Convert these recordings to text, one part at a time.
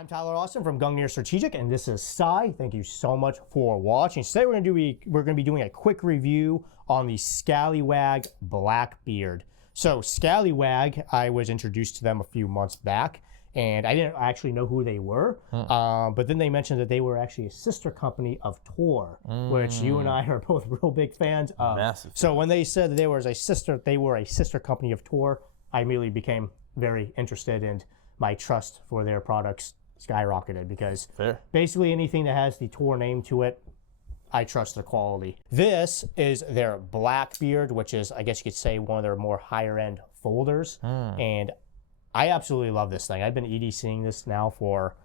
I'm Tyler Austin from Gungnir Strategic, and this is Cy. Thank you so much for watching. Today we're going to be doing a quick review on the SkallyWag Blackbeard. So SkallyWag, I was introduced to them a few months back, and I didn't actually know who they were. But then they mentioned that they were actually a sister company of Tor, which you and I are both real big fans of. Massive. So when they said that they were a sister company of Tor, I immediately became very interested, and my trust for their products skyrocketed because basically anything that has the Tor name to it, I trust their quality. This is their Blackbeard, which is, I guess you could say, one of their more higher end folders. And I absolutely love this thing. I've been EDCing this now for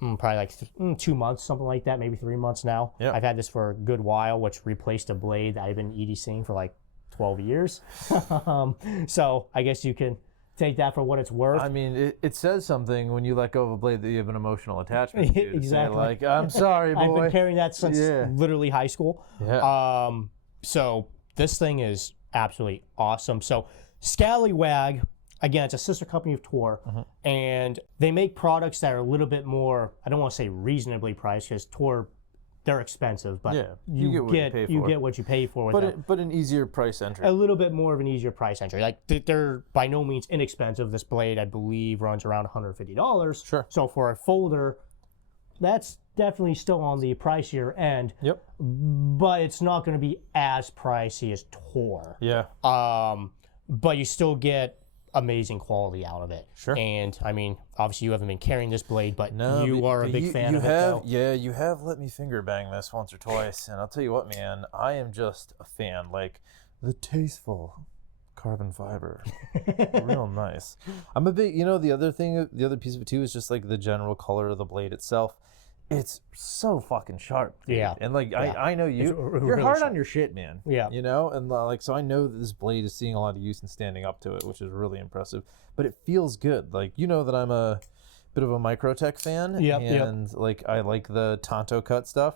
probably like 2 months, something like that, maybe 3 months now. I've had this for a good while, which replaced a blade that I've been EDCing for like 12 years. So I guess you can take that for what it's worth. I mean, it says something when you let go of a blade that you have an emotional attachment to. Exactly. To say, like, I'm sorry, boy. I've been carrying that since literally high school. So this thing is absolutely awesome. So SkallyWag, again, it's a sister company of Tor, and they make products that are a little bit more, I don't want to say reasonably priced, because Tor, they're expensive, but you get what you pay for with them. But an easier price entry. A little bit more of an easier price entry. Like, they're by no means inexpensive. This blade, I believe, runs around $150. Sure. So for a folder, that's definitely still on the pricier end. But it's not going to be as pricey as Tor. But you still get amazing quality out of it. And I mean, obviously you haven't been carrying this blade, but you are a big fan of it, though. Yeah, you have let me finger bang this once or twice, and I'll tell you what, man, I am just a fan. Like, the tasteful carbon fiber, real nice. I'm a big, the other piece of it too is just like the general color of the blade itself. It's so fucking sharp, dude. And like, I know you're really hard on your shit, man. And like, so I know that this blade is seeing a lot of use and standing up to it, which is really impressive. But it feels good. Like, you know that I'm a bit of a Microtech fan, and like, I like the Tonto cut stuff.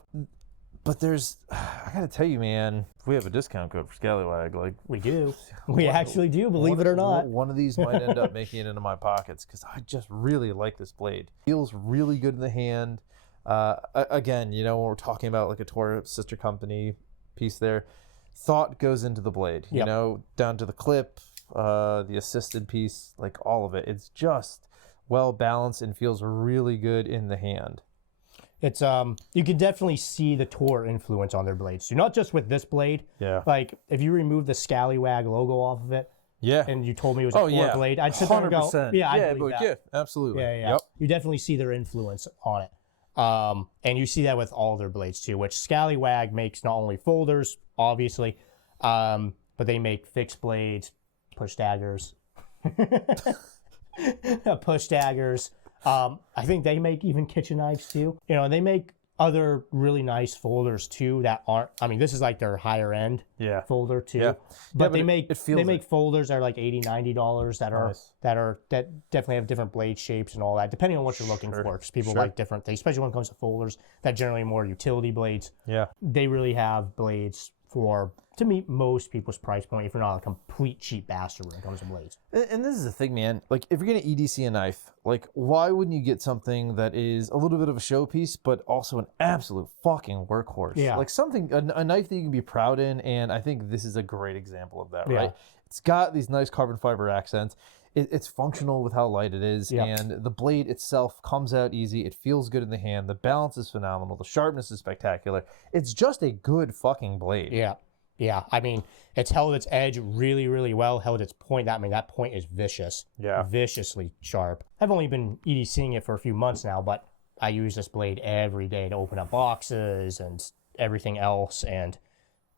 But there's, I gotta tell you, man, we have a discount code for SkallyWag. Like, we do. We actually do, believe it or not. One of these might end up making it into my pockets because I just really like this blade. Feels really good in the hand. Again, when we're talking about like a Tor sister company piece there, thought goes into the blade, down to the clip, the assisted piece, like all of it. It's just well balanced and feels really good in the hand. It's you can definitely see the Tor influence on their blades too, not just with this blade. Like, if you remove the SkallyWag logo off of it, and you told me it was a Tor blade, I'd sit there and go, I believe that. Absolutely. You definitely see their influence on it. And you see that with all their blades too, which SkallyWag makes not only folders, obviously, but they make fixed blades, push daggers, I think they make even kitchen knives too. They make other really nice folders too that aren't, I mean, this is like their higher end folder too. But they make folders that are like $80, $90 that definitely have different blade shapes and all that, depending on what you're looking for, because people like different things, especially when it comes to folders that generally more utility blades. They really have blades to meet most people's price point if you're not a complete cheap bastard when it comes to blades. And this is the thing, man. Like, if you're going to EDC a knife, like, why wouldn't you get something that is a little bit of a showpiece, but also an absolute fucking workhorse? Like, something, a knife that you can be proud in, and I think this is a great example of that, right? It's got these nice carbon fiber accents. It's functional with how light it is, and the blade itself comes out easy. It feels good in the hand. The balance is phenomenal. The sharpness is spectacular. It's just a good fucking blade. I mean, it's held its edge really, really well, held its point. I mean, that point is vicious. Viciously sharp. I've only been EDCing it for a few months now, but I use this blade every day to open up boxes and everything else, and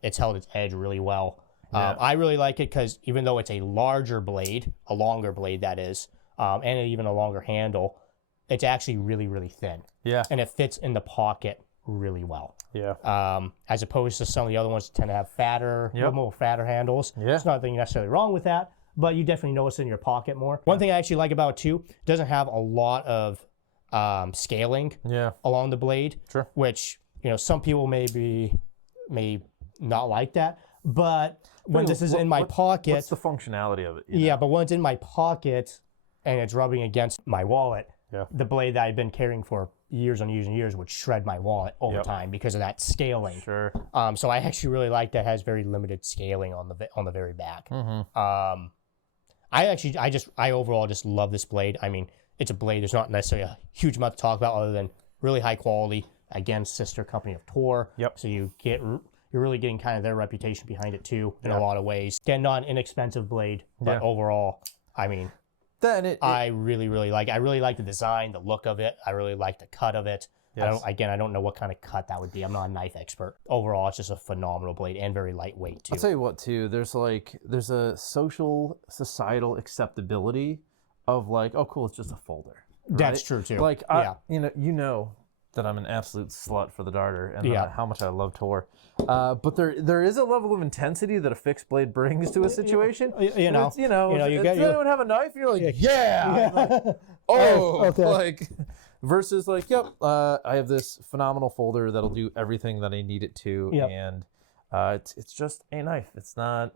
it's held its edge really well. I really like it because even though it's a larger blade, a longer blade that is, and even a longer handle, it's actually really, really thin. And it fits in the pocket really well. As opposed to some of the other ones that tend to have fatter, more fatter handles. There's nothing necessarily wrong with that, but you definitely notice it in your pocket more. One thing I actually like about it too, it doesn't have a lot of scaling along the blade, which, some people may not like that. But when this is in my pocket... What's the functionality of it? But when it's in my pocket and it's rubbing against my wallet, the blade that I've been carrying for years and years and years would shred my wallet over time because of that scaling. Sure. So I actually really like that it has very limited scaling on the very back. I overall just love this blade. I mean, it's a blade. There's not necessarily a huge amount to talk about other than really high quality. Again, sister company of Tor. So you're really getting kind of their reputation behind it too in a lot of ways. Again, not an inexpensive blade, but overall, I mean, I really like the design, the look of it. I really like the cut of it. Yes. I don't know what kind of cut that would be. I'm not a knife expert. Overall, it's just a phenomenal blade and very lightweight too. I'll tell you what too. There's a societal acceptability of like, oh cool, it's just a folder. Right? That's true too. Like you know that I'm an absolute slut for the darter and how much I love Tor. But there is a level of intensity that a fixed blade brings to a situation. If anyone have a knife, you're like, like versus like, I have this phenomenal folder that'll do everything that I need it to, and it's just a knife. It's not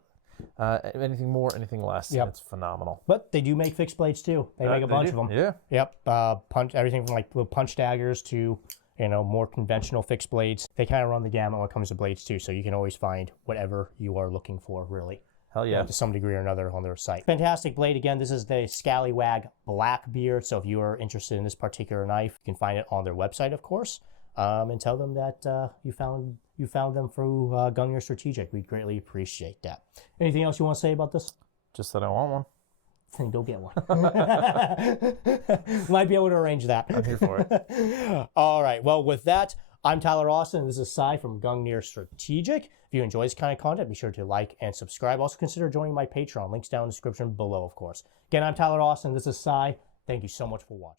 anything more, anything less. And it's phenomenal. But they do make fixed blades too. They make a bunch of them. Yeah. Yep. Punch everything from like little punch daggers to more conventional fixed blades. They kind of run the gamut when it comes to blades too. So you can always find whatever you are looking for, really. Hell yeah. To some degree or another on their site. Fantastic blade. Again, this is the SkallyWag Blackbeard. So if you are interested in this particular knife, you can find it on their website, of course. And tell them that you found them through Gungnir Strategic. We'd greatly appreciate that. Anything else you want to say about this? Just that I want one. Then go get one. Might be able to arrange that. I'm here for it. All right. Well, with that, I'm Tyler Austin. This is Cy from Gungnir Strategic. If you enjoy this kind of content, be sure to like and subscribe. Also consider joining my Patreon. Links down in the description below, of course. Again, I'm Tyler Austin. This is Cy. Thank you so much for watching.